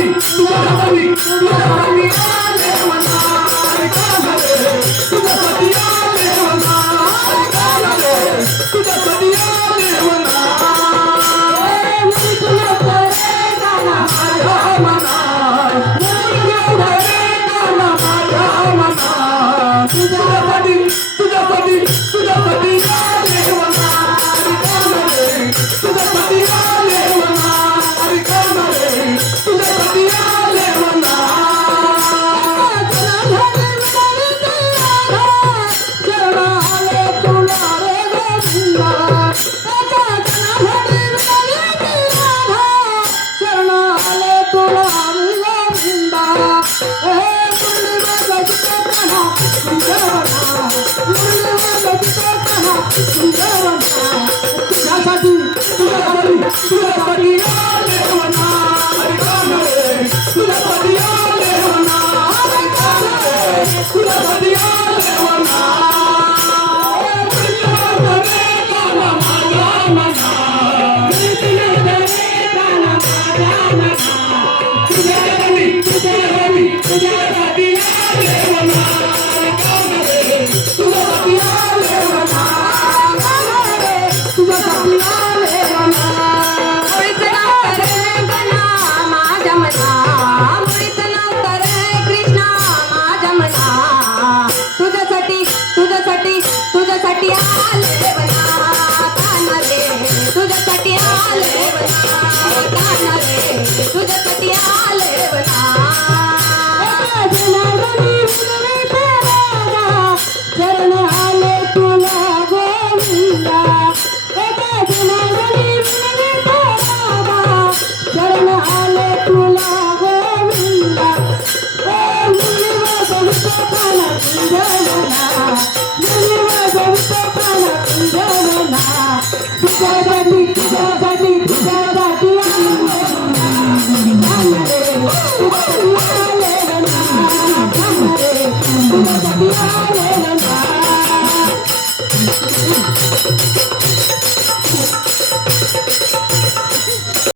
हवी तुला हवी तुला हवी तुझ्यासाठी Thank you.